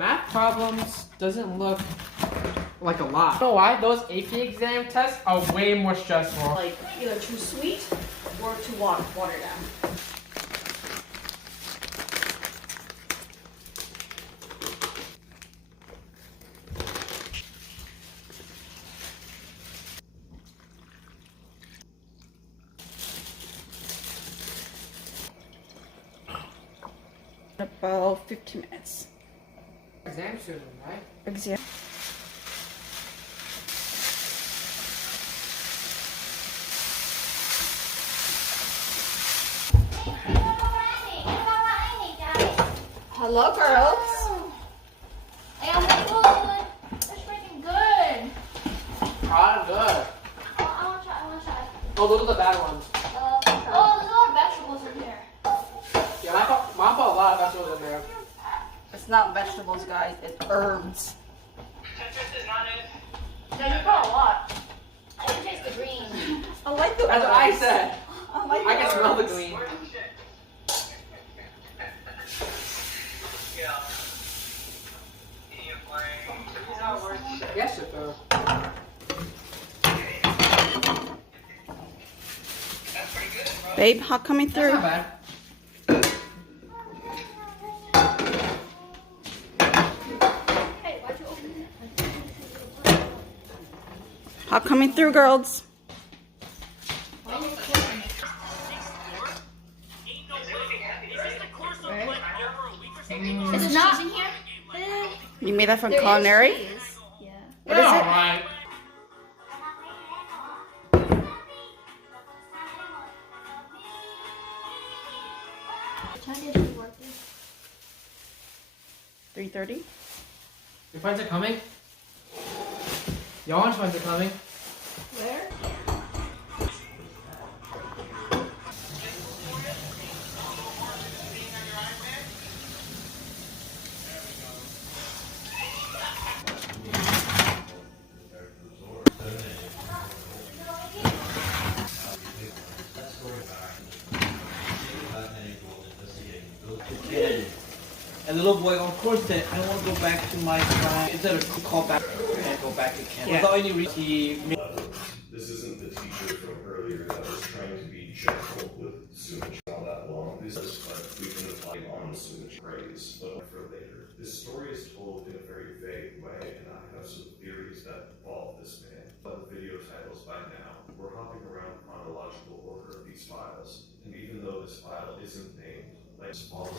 Math problems doesn't look like a lot. You know why? Those AP exam tests are way more stressful. Like either too sweet or too watered down. About 15 minutes. Exam soon, right? Exam. Hello, girls. Hey, I'm good. It's freaking good. Ah, good. I want to try. Oh, those are the bad ones. There's a lot of vegetables in here. Yeah, mom put a lot of vegetables in there. It's not vegetables, guys. It's herbs. Yeah, you put a lot. I can taste the green. I like the That's what I said. I like I can smell the herbs. green. Yes, it does. Babe, hot coming That's through. not bad. Hey, why'd you open it? Hot coming through, girls. Is it not in here? You made that from There is culinary? cheese. Yeah. What is it? Alright. What time is it working? 3:30. Your friends are coming? Y'all's friends are coming. Where? And the little boy, of course, said, I want to go back to my class. Instead of call back and go back to camp. Yeah. Without any reason, he This isn't the teacher from earlier that was trying to be gentle with sewage all that long. This is but we can apply on the sewage phrase, but for later. This story is told in a very vague way, and I have some theories that involve this man. But the video titles by now, we're hopping around chronological order of these files, and even though this file isn't named, let's follow